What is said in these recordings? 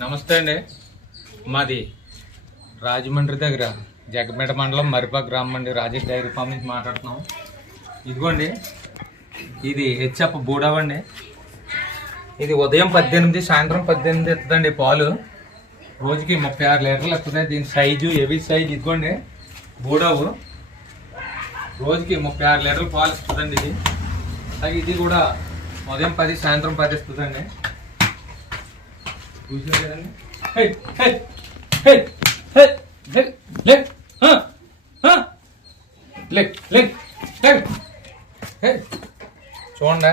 నమస్తే అండి. మాది రాజమండ్రి దగ్గర జగమేట మండలం మరిపా గ్రామం అండి. రాజేష్ డైరీ ఫామ్ నుంచి మాట్లాడుతున్నాం. ఇదిగోండి ఇది హెచ్ఎఫ్ బూడవండి ఇది ఉదయం పద్దెనిమిది సాయంత్రం పద్దెనిమిది ఎత్తుందండి పాలు. రోజుకి ముప్పై ఆరు లీటర్లు వస్తున్నాయి దీని సైజు హెవీ సైజు ఇదిగోండి బూడవు. రోజుకి ముప్పై ఆరు లీటర్లు పాలు ఇస్తుందండి ఇది. అలాగే ఇది కూడా ఉదయం పది సాయంత్రం పది ఇస్తుందండి చూడండి.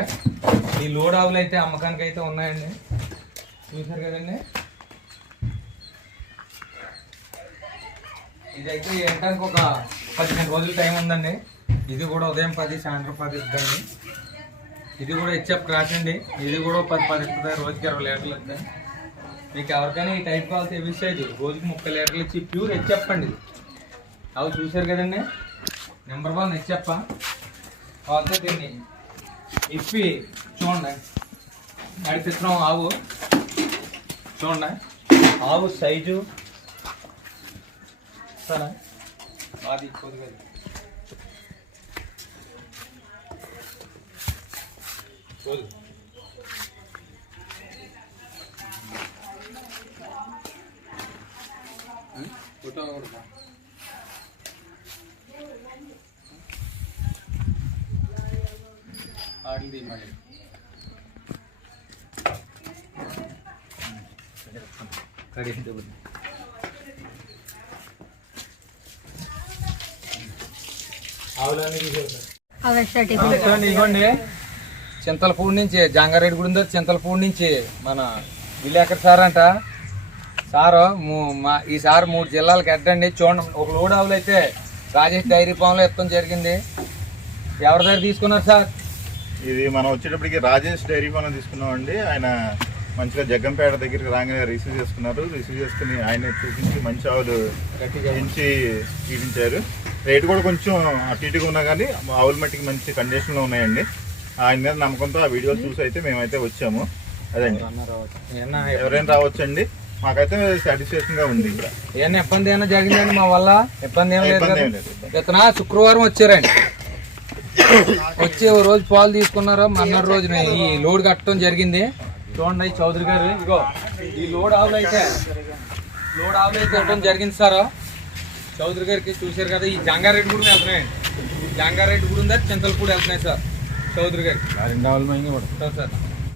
ఈ లోడ్ ఆవులు అయితే అమ్మకానికి అయితే ఉన్నాయండి. చూసారు కదండి? ఇదైతే ఏంటానికి ఒక పదిహేను రోజులు టైం ఉందండి. ఇది కూడా ఉదయం పది సాయంత్రం పది ఇద్దండి. ఇది కూడా హెచ్ఎఫ్ క్రాస్ అండి. ఇది కూడా పది పది ఇస్తుంది రోజుకి ఇరవై లీటర్లు ఇస్తాయి మీకు ఎవరికైనా ఈ టైప్ కావాల్సి ఎవి రోజుకి ముప్పై లీటర్లు ఇచ్చి ప్యూర్ హెచ్ఎఫ్ చెప్పండి ఇది. అవి చూసారు కదండి? నెంబర్ వన్ హెచ్ఎఫ్ కాకపోతే దీన్ని ఇప్పి చూడండి. నడిపిస్తున్నాం ఆవు. చూడండి. ఆవు సైజు సరే. అది కొద్దిగా చూడు ఆడింది మరి ఇదిగోండి చింతలపూడి నుంచి జంగారెడ్డి గుడి ఉంది చింతలపూడి నుంచి మన విలేకర్ సార్ అంట సారు ము- మా ఈ సార్ మూడు జిల్లాలకు ఎడ్డండి చూడండి ఒక లోడ్ ఆవులు అయితే రాజేష్ డైరీ ఫామ్లో ఇవ్వడం జరిగింది. ఎవరి దగ్గర తీసుకున్నారు సార్? ఇది మనం వచ్చేటప్పటికి రాజేష్ డైరీ ఫామ్ తీసుకున్నామండి. ఆయన మంచిగా జగ్గంపేట దగ్గరికి రాగానే రిసీవ్ చేసుకున్నారు. రిసీవ్ చేసుకుని ఆయన చూపించి మంచి ఆవులు పెంచి చూపించారు రేటు కూడా కొంచెం అటు ఇటుగా ఉన్నా కానీ ఆవుల మట్టికి మంచి కండిషన్లో ఉన్నాయండి. ఆయన మీద నమ్మకంతో ఆ వీడియోలు చూసి అయితే మేమైతే వచ్చాము. ఏమన్నా ఎవరైనా రావచ్చండి. మాకైతే సాటిస్ఫాక్షన్గా ఉంది ఏమన్నా ఇబ్బంది ఏమైనా జరిగిందండి మా వల్ల? ఇబ్బంది ఏం లేదు ఇతను శుక్రవారం వచ్చారండి. వచ్చి ఓ రోజు పాలు తీసుకున్నారు? మన్నాడు రోజున ఈ లోడ్ కట్టడం జరిగింది. చూడండి చౌదరి గారు ఇగో ఈ లోడ్ ఆవులు అయితే లోడ్ ఆవులు అయితే ఇవ్వడం జరిగింది సార్. చౌదరి గారికి చూశారు కదా ఈ జంగారెడ్డి కూడా వెళ్తున్నాయండి. జంగారెడ్డి కూడా ఉందా? చింతలపూడి వెళ్తున్నాయి సార్. చౌదరి గారికి. రెండు ఆవులు సార్.